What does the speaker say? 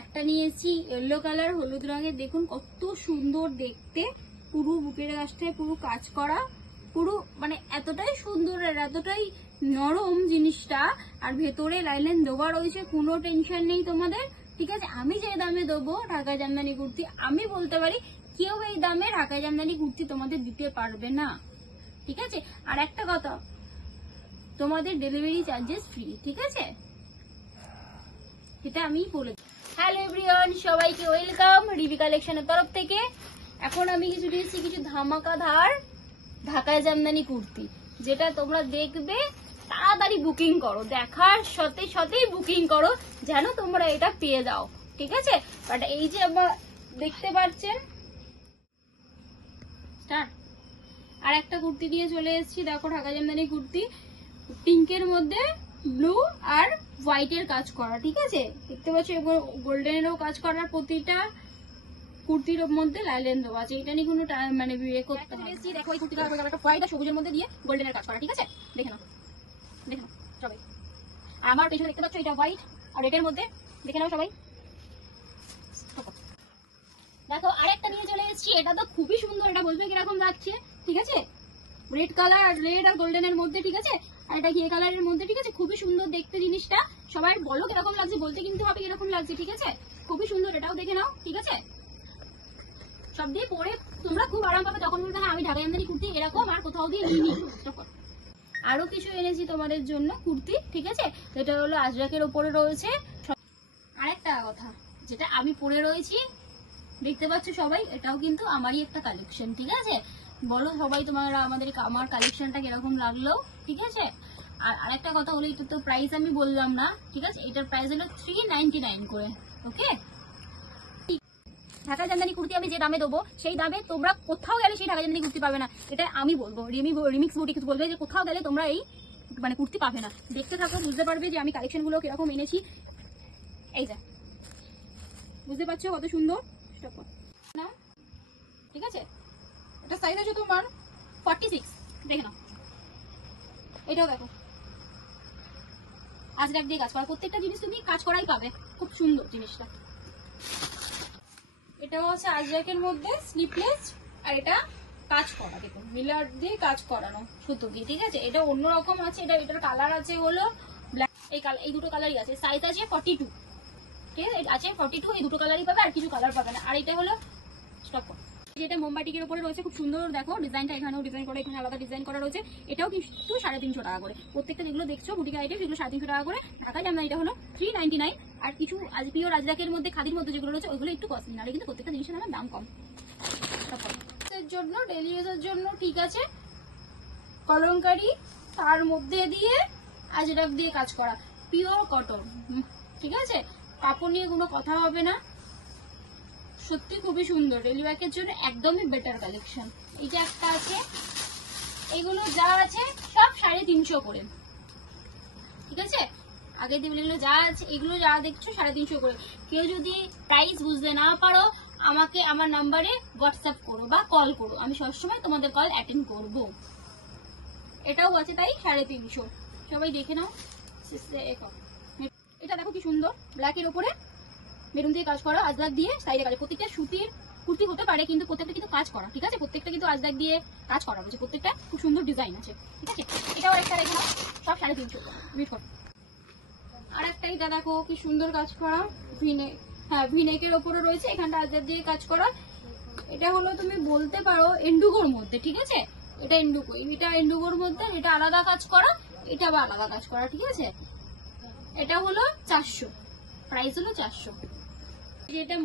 একটা নিয়েছি yellow colour হলুদ রঙের, দেখুন কত সুন্দর দেখতে, পুরো বুকের কাছটায় পুরো কাজ করা, পুরো মানে এতটাই সুন্দর আর এতটাই নরম জিনিসটা, আর ভেতরে লাইন দেওয়া রয়েছে, কোনো টেনশন নেই তোমাদের। ঠিক আছে, আমি যে দামে দেবো ঢাকা জামদানি কুর্তি, আমি বলতে পারি কেউ এই দামে ঢাকা জামদানি কুর্তি তোমাদের দিতে পারবে না। ঠিক আছে, আর একটা কথা, তোমাদের ডেলিভারি চার্জেস ফ্রি। ঠিক আছে, এটা আমি বলে। হ্যালো এভরিওয়ান, সবাইকে ওয়েলকাম রিভি কালেকশনের তরফ থেকে। এখন আমি কিছু দিয়েছি, কিছু ধামাকাধার ঢাকা জামদানি কুর্তি, যেটা তোমরা দেখবে তাড়াতাড়ি বুকিং করো, দেখার সাথে সাথেই বুকিং করো যেন তোমরা এটা পেয়ে যাও। ঠিক আছে, বাট এই যে আবার দেখতে পাচ্ছেন স্টার্ট, আর একটা কুর্তি দিয়ে চলে এসেছি, দেখো ঢাকা জামদানি কুর্তি, পিঙ্কের মধ্যে ব্লু আর হোয়াইটের কাজ করা। ঠিক আছে, দেখতে পাচ্ছ গোল্ডেনেরও কাজ করার, প্রতিটা কুর্তির মধ্যে লাইলেন দেওয়া আছে, এটা নিয়ে কোনো মানে বিয়ে করতে হবে। দেখো এই কুর্তিটা হোয়াইট আর সবুজের মধ্যে দিয়ে গোল্ডেনের কাজ করা। ঠিক আছে, দেখে নাও দেখে নাও সবাই। আর আমার পেছনে দেখতে পাচ্ছ এটা হোয়াইট আর রেডের মধ্যে, দেখে নাও সবাই। দেখো আরেকটা নিয়ে চলে এসেছি, এটা তো খুবই সুন্দর, এটা বলবে কিরকম লাগছে। ঠিক আছে, রেড কালার আর রেড আর গোল্ডেনের মধ্যে। ঠিক আছে, আর এটা ঘিয়ে কালারের মধ্যে। ঠিক আছে, খুবই সুন্দর দেখতে জিনিসটা, সবাই বলো কিরকম লাগছে, বলতে কিন্তু হবে কিরকম লাগছে। ঠিক আছে, খুবই সুন্দর, এটাও দেখে নাও। ঠিক আছে, সব দিয়ে পরে তোমরা খুব আরাম পাবে, তখন বলবে না আমি ঢাকা জামদানি কুর্তি এরকম আর কোথাও দিয়ে নিইনি। আরো কিছু এনেছি তোমাদের জন্য কুর্তি। ঠিক আছে, যেটা হলো আজরাকের ওপরে রয়েছে। আরেকটা কথা, যেটা আমি পরে রয়েছি দেখতে পাচ্ছ সবাই, এটাও কিন্তু আমারই একটা কালেকশন। ঠিক আছে, বলো সবাই তোমরা আমার কালেকশনটা কিরকম লাগলো। ঠিক আছে, আর আরেকটা কথা হলো, এটা তো প্রাইস আমি বললাম না। ঠিক আছে, এটার প্রাইস হলো 399 করে। ওকে, ঢাকা জামদানি কুর্তি আমি যে দামে দেবো সেই দামে তোমরা কোথাও গেলে সেই ঢাকা জামদানি কুর্তি পাবে না, এটা আমি বলবো। রিমিক্স বুটিক বলবে যে কোথাও গেলে তোমরা এই মানে কুর্তি পাবে না। দেখতে থাকো, বুঝতে পারবে যে আমি কালেকশন গুলো কিরকম এনেছি। এই যে বুঝতে পারছো কত সুন্দর না। ঠিক আছে, এটা সাইজ আছে তোমার 46, দেখে নাও। এটাও দেখো আজরাক দিয়ে কাজ করা, প্রত্যেকটা জিনিস তুমি কাজ করাই পাবে, খুব সুন্দর জিনিসটা। এটাও আছে আজরাকের মধ্যে স্লিপলেস, আর এটা কাজ করা, দেখুন মিলার দিয়ে কাজ করানো সুতো দিয়ে। ঠিক আছে, এটা অন্যরকম আছে, এটার কালার আছে হলো ব্ল্যাক, এই দুটো কালারই আছে, সাইজ আছে 42। ঠিক আছে, আছে 42, এই দুটো কালারই পাবে, আর কিছু কালার পাবে না। আর এটা হলো স্টপ, যেটা মোমবাটিকের উপরে রয়েছে, খুব সুন্দর দেখো ডিজাইনটা, এখানেও ডিজাইন করা, এখানে আলাদা ডিজাইন করা রয়েছে। এটাও কিন্তু 350 টাকা করে, প্রত্যেকটা যেগুলো দেখছো বুটিক আইটেম সেগুলো 350 টাকা করে। ঢাকা জামদানি এটা হলো 399। আর কিছু পিওর আজরাকের মধ্যে খাদির মধ্যে যেগুলো রয়েছে ওইগুলো একটু কস্টলি, নাহলে কিন্তু প্রত্যেকটা জিনিসের দাম কম। জন্য ডেলি ইউজের জন্য ঠিক আছে, কলমকারি, তার মধ্যে দিয়ে আজরাক দিয়ে কাজ করা, পিওর কটন। ঠিক আছে, কাপড় নিয়ে কোনো কথা হবে না, সত্যি খুবই সুন্দর, ডেলি ওয়ার্কের জন্য একদমই বেটার কালেকশন। এই যে একটা আছে, এগুলো যা আছে সব 350 করে। ঠিক আছে, আগে দিনগুলো যা আছে এগুলো যা দেখছো 350 করে। কেউ যদি প্রাইস বুঝতে না পারো আমাকে আমার নাম্বারে হোয়াটসঅ্যাপ করো বা কল করো, আমি সবসময় তোমাদের কল অ্যাটেন্ড করবো। এটাও আছে তাই 350, সবাই দেখে নাও। এটা দেখো কি সুন্দর, ব্ল্যাকের উপরে মেরুন দিয়ে কাজ করা, আজরাক দিয়ে সাইডে কাজ, প্রত্যেকটা সুতির কুর্তি হতে পারে কিন্তু প্রত্যেকটা কিন্তু কাজ করা। ঠিক আছে, প্রত্যেকটা কিন্তু আজরাক দিয়ে কাজ করা রয়েছে, প্রত্যেকটা খুব সুন্দর ডিজাইন আছে। ঠিক আছে, এটাও একটা রেখে নাও, সব 350। আর একটা এটা দেখো কি সুন্দর কাজ করা, ভিনেক, হ্যাঁ ভিনেকের ওপরে রয়েছে, এখানটা আজরাক দিয়ে কাজ করা। এটা হলো তুমি বলতে পারো এন্ডুগোর মধ্যে। ঠিক আছে, এটা এন্ডুগো, এটা এন্ডুগোর মধ্যে, এটা আলাদা কাজ করা, এটা আবার আলাদা কাজ করা। ঠিক আছে, এটা হলো 400, প্রাইস হলো 400। এটা